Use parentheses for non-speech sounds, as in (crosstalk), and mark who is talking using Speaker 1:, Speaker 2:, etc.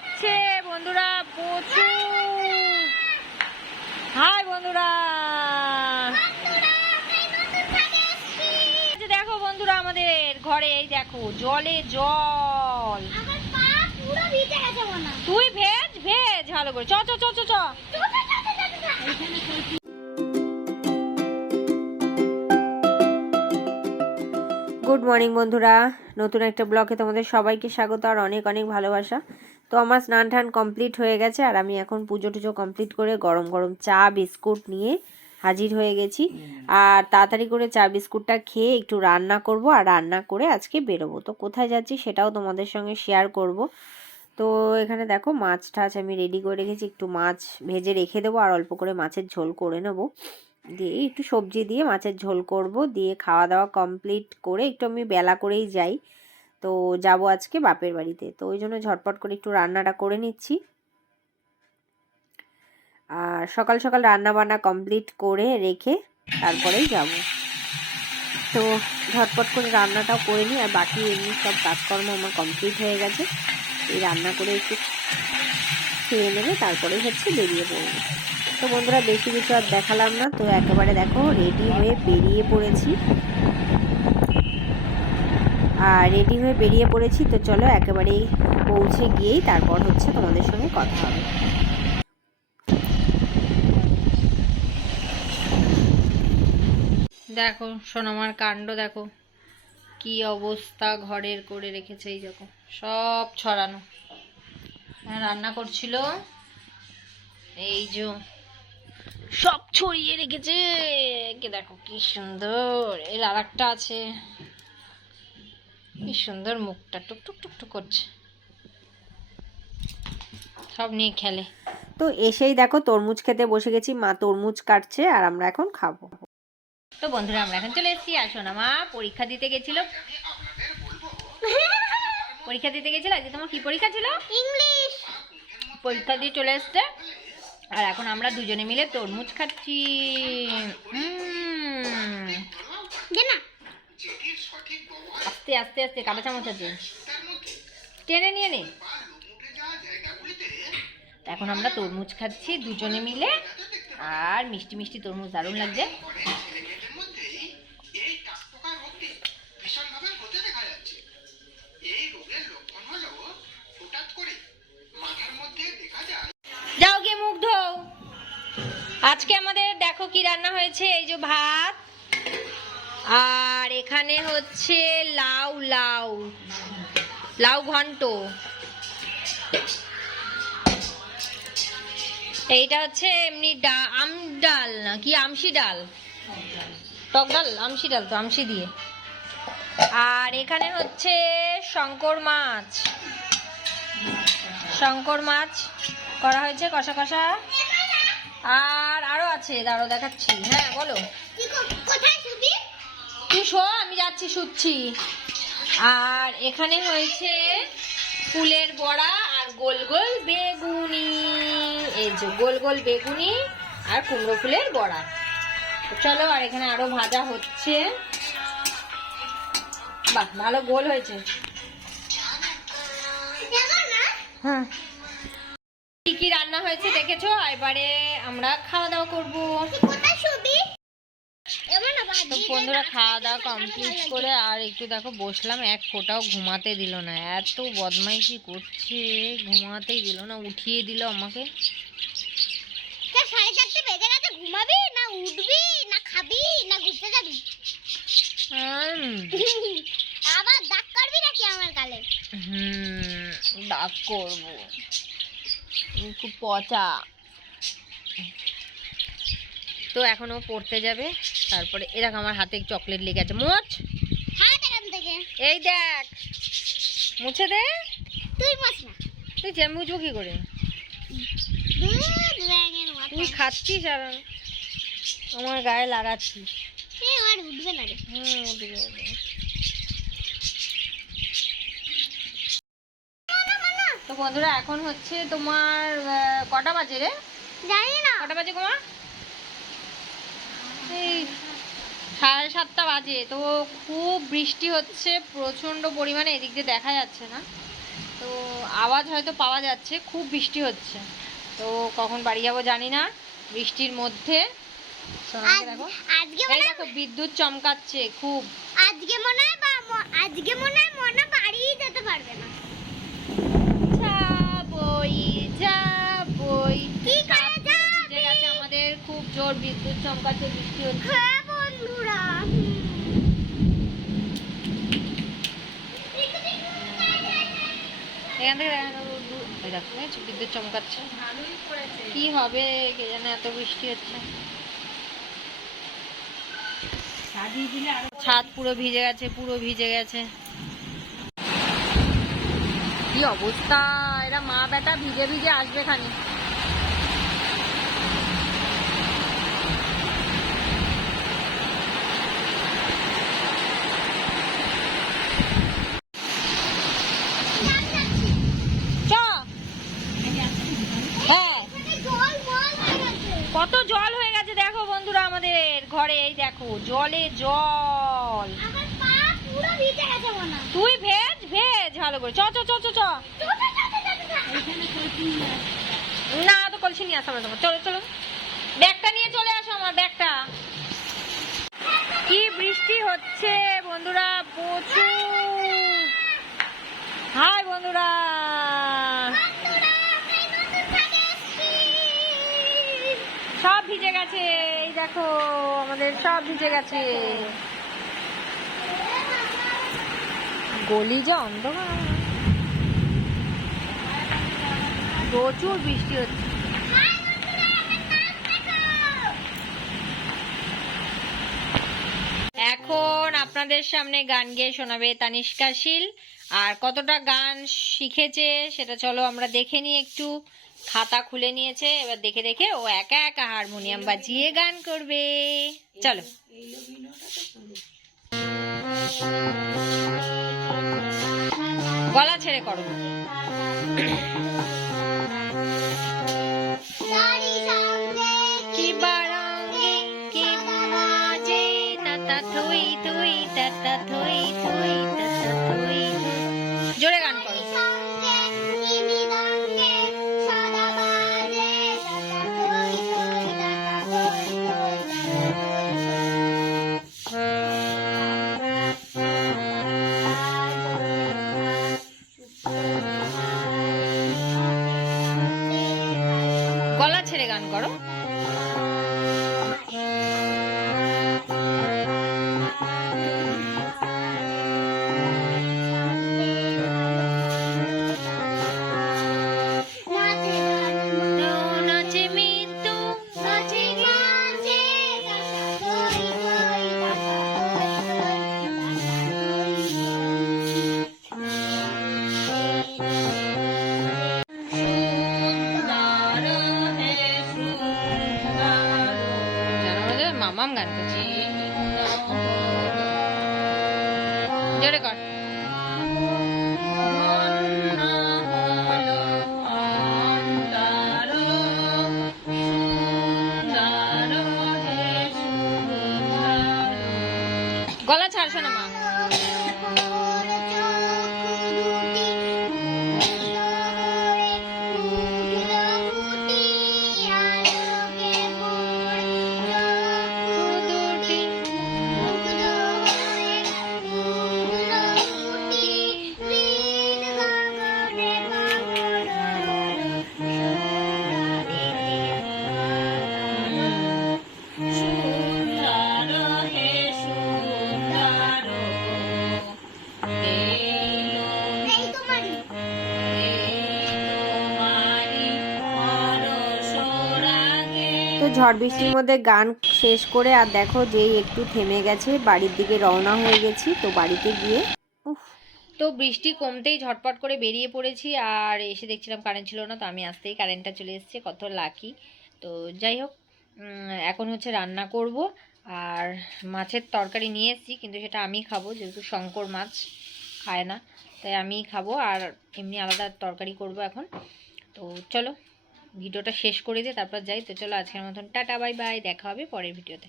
Speaker 1: হচ্ছে বন্ধুরা প্রচুর। হাই বন্ধুরা। দেখো বন্ধুরা আমাদের ঘরে এই দেখো জলে জল।
Speaker 2: আমার পা পুরো ভিজে গেছে।
Speaker 1: তুই ভেজ ভেজ ভালো করে। চ চ চ চ চ।
Speaker 2: চো, চো, চো, চো, চো, চো।
Speaker 3: গুড মর্নিং বন্ধুরা। নতুন একটা ব্লগে তোমাদের সবাইকে স্বাগত আর অনেক অনেক ভালোবাসা। তো আমার স্নান টান কমপ্লিট হয়ে গেছে আর আমি এখন পুজো টুজো কমপ্লিট করে গরম গরম চা বিস্কুট নিয়ে হাজির হয়ে গেছি। আর তাড়াতাড়ি করে চা বিস্কুটটা খেয়ে একটু রান্না করব আর রান্না করে আজকে বেরোবো। তো কোথায় যাচ্ছি সেটাও তোমাদের সঙ্গে শেয়ার করব। তো এখানে দেখো মাছ টাছ আমি রেডি করে রেখেছি। একটু মাছ ভেজে রেখে দেবো আর অল্প করে মাছের ঝোল করে নেব। দিয়ে একটু সবজি দিয়ে মাছের ঝোল করব। দিয়ে খাওয়া দাওয়া কমপ্লিট করে একটু আমি বেলা করেই যাই। তো যাব আজকে বাপের বাড়িতে। তো ওই জন্য ঝটপট করে একটু রান্নাটা করে নিচ্ছি। আর সকাল সকাল রান্না বান্না কমপ্লিট করে রেখে তারপরেই যাব। তো ঝটপট করে রান্নাটাও করে নিই, আর বাকি এমনি সব কাজকর্ম আমার কমপ্লিট হয়ে গেছে। এই রান্না করে একটু খেয়ে নেবে তারপরেই হচ্ছে বেরিয়ে পড়ব। তো বন্ধুরা, বেশি কিছু আর দেখালাম না। তো একেবারে দেখো রেডি হয়ে বেরিয়ে পড়েছি। রেডি হয়ে বেরিয়ে পড়েছি, তো চলো একেবারেই পৌঁছে গিয়েই তারপর হচ্ছে তোমাদের সঙ্গে কথা হবে।
Speaker 1: দেখো, সোনামার কাণ্ড দেখো। কি অবস্থা ঘরের করে রেখেছে এই দেখো, সব ছড়ানো। রান্না করছিল, এই যে সব ছড়িয়ে রেখেছে। কে দেখো কি সুন্দর, এর আর আছে। কি সুন্দর মুখটা টুকটুক টুকটুক করছে। সব নিয়ে খেলে।
Speaker 3: তো এসেই দেখো তরমুজ খেতে বসে গেছি মা তরমুজ কাটছে আর আমরা এখন খাব।
Speaker 1: তো বন্ধুরা আমরা এখন চলে এসেছি আসো না মা পরীক্ষা দিতে গেছিল। পরীক্ষা দিতে গেছিল? আজকে তোমার কি পরীক্ষা ছিল?
Speaker 2: ইংলিশ।
Speaker 1: পরীক্ষা দিয়ে চলে এসছে। আর এখন আমরা দুজনে মিলে তরমুজ খাচ্ছি।
Speaker 2: না
Speaker 1: আস্তে আস্তে আস্তে কাটা চামচ আছে। টেনে নিয়ে নে। এখন আমরা তরমুজ খাচ্ছি দুজনে মিলে। আর মিষ্টি মিষ্টি তরমুজ দারুণ লাগছে। আজকে আমাদের দেখো কি রান্না হয়েছে, এই যে ভাত। আর এখানে হচ্ছে লাউ লাউ। লাউ ঘন্ট। এইটা হচ্ছে এমনি ডা, আম ডাল না কি? আমসি ডাল। টক ডাল? আমসি ডাল তো আমসি দিয়ে। আর এখানে হচ্ছে শঙ্কর মাছ। শঙ্কর মাছ করা হয়েছে কষা কষা। আর আরও আছে দাঁড়ো দেখাচ্ছি। হ্যাঁ বলো।
Speaker 2: কোথায়
Speaker 1: যাচ্ছি শুচ্ছি আর এখানে হয়েছে ফুলের বড়া আর গোল গোল বেগুনি। এই যে গোল গোল বেগুনি আর কুমড়ো ফুলের বড়া। চলো, আর এখানে আরও ভাজা হচ্ছে। বাহ, ভালো গোল হয়েছে। হ্যাঁ। কি কি রান্না হয়েছে দেখেছ? এবারে আমরা খাওয়া দাওয়া করব। তো বন্ধুরা খাওয়া দাওয়া কমপ্লিট করে আর একটু দেখো বসলাম এক ফোঁটাও ঘুমাতে দিল না। এত বদমাইশি করছে ঘুমাতেই দিল না উঠিয়ে দিল আমাকে।
Speaker 2: তা সাড়ে চারটে বেজে গেছে ঘুমাবি না উঠবি না খাবি না ঘুরতে যাবি? (laughs) আবার ডাক করবি নাকি আমার
Speaker 1: হুম ডাক করব। খুব পচা। তো এখনও পড়তে যাবে। তারপরে এরকম আমার হাতে চকলেট লেগে আছে। মোচ এই দেখ। মুছে দে।
Speaker 2: তুই
Speaker 1: তুই যে মুছবো কি করে? তুই খাচ্ছিস আর আমার গায়ে লাগাচ্ছিস। তো বন্ধুরা এখন হচ্ছে তোমার কটা বাজে রে?
Speaker 2: জানি না।
Speaker 1: কটা বাজে তোমার এই সাড়ে সাতটা বাজে তো খুব বৃষ্টি হচ্ছে প্রচণ্ড পরিমাণে এদিক দিয়ে দেখা যাচ্ছে না। তো আওয়াজ হয়তো পাওয়া যাচ্ছে খুব বৃষ্টি হচ্ছে। তো কখন বাড়ি যাব জানি না বৃষ্টির মধ্যে। দেখো।
Speaker 2: আজকে মনে
Speaker 1: দেখো বিদ্যুৎ চমকাচ্ছে খুব।
Speaker 2: আজকে মনে হয় আজকে মনে হয় মনে বাড়ি যেতে পারবে না।
Speaker 1: জোর বিদ্যুৎ চমকাচ্ছে বৃষ্টি হচ্ছে।
Speaker 2: হ্যাঁ বন্ধুরা।
Speaker 1: এখান থেকে ওই দেখো বিদ্যুৎ চমকাচ্ছে। কি হবে কে জানে এত বৃষ্টি হচ্ছে। ছাদ পুরো ভিজে গেছে পুরো ভিজে গেছে। কি অবস্থা? এরা মা বেটা ভিজে ভিজে আসবে খানি চ হ্যাঁ
Speaker 2: জল বল হয়ে গেছে
Speaker 1: কত জল হয়ে গেছে দেখো বন্ধুরা আমাদের ঘরে এই দেখো জলে জল। তুই ভেজ ভেজ ভালো করে। চ চ চ চ চ। না তো কলসি নিয়ে আসো আমরা তোমার চলো চলো। ব্যাগটা নিয়ে চলে আসো আমার ব্যাগটা। কি বৃষ্টি হচ্ছে বন্ধুরা প্রচুর। হাই বন্ধুরা, ভিজে গেছে, এই দেখো, আমাদের সব ভিজে গেছে। গলি যে অন্ধকার। প্রচুর বৃষ্টি হচ্ছে। এখন আপনাদের সামনে গান গেয়ে শোনাবে তানিষ্কা শীল। আর কতটা গান শিখেছে, সেটা চলো আমরা দেখে নিই একটু। খাতা খুলে নিয়েছে, এবার দেখে দেখে ও একা একা হারমোনিয়াম বাজিয়ে গান করবে। চলো। গলা ছেড়ে করো।
Speaker 2: তারি সঙ্গে
Speaker 1: কি বারঙ্গে ছেড়ে গান করো। মামাম গান করছি। জোরে কর। গলা ছাড়ছো না মা।
Speaker 3: তো ঝড় বৃষ্টির মধ্যে গান শেষ করে আর দেখো যেই একটু থেমে গেছে, বাড়ির দিকে রওনা হয়ে গেছি, তো বাড়িতে গিয়ে, উফ।
Speaker 1: তো বৃষ্টি কমতেই ঝটপট করে বেরিয়ে পড়েছি আর এসে দেখছিলাম কারেন্ট ছিল না, তো আমি আসতেই কারেন্টটা চলে এসেছে, কত লাকি তো যাই হোক এখন হচ্ছে রান্না করব আর মাছের তরকারি নিয়ে এসেছি, কিন্তু সেটা আমি খাব, যেহেতু শঙ্কর মাছ খায় না, তাই আমিই খাব আর এমনি আলাদা তরকারি করব এখন। তো চলো ভিডিওটা শেষ করে দিয়ে তারপর যাই। তো চলো আজকের মতন টাটা, বাই বাই, দেখা হবে পরের ভিডিওতে।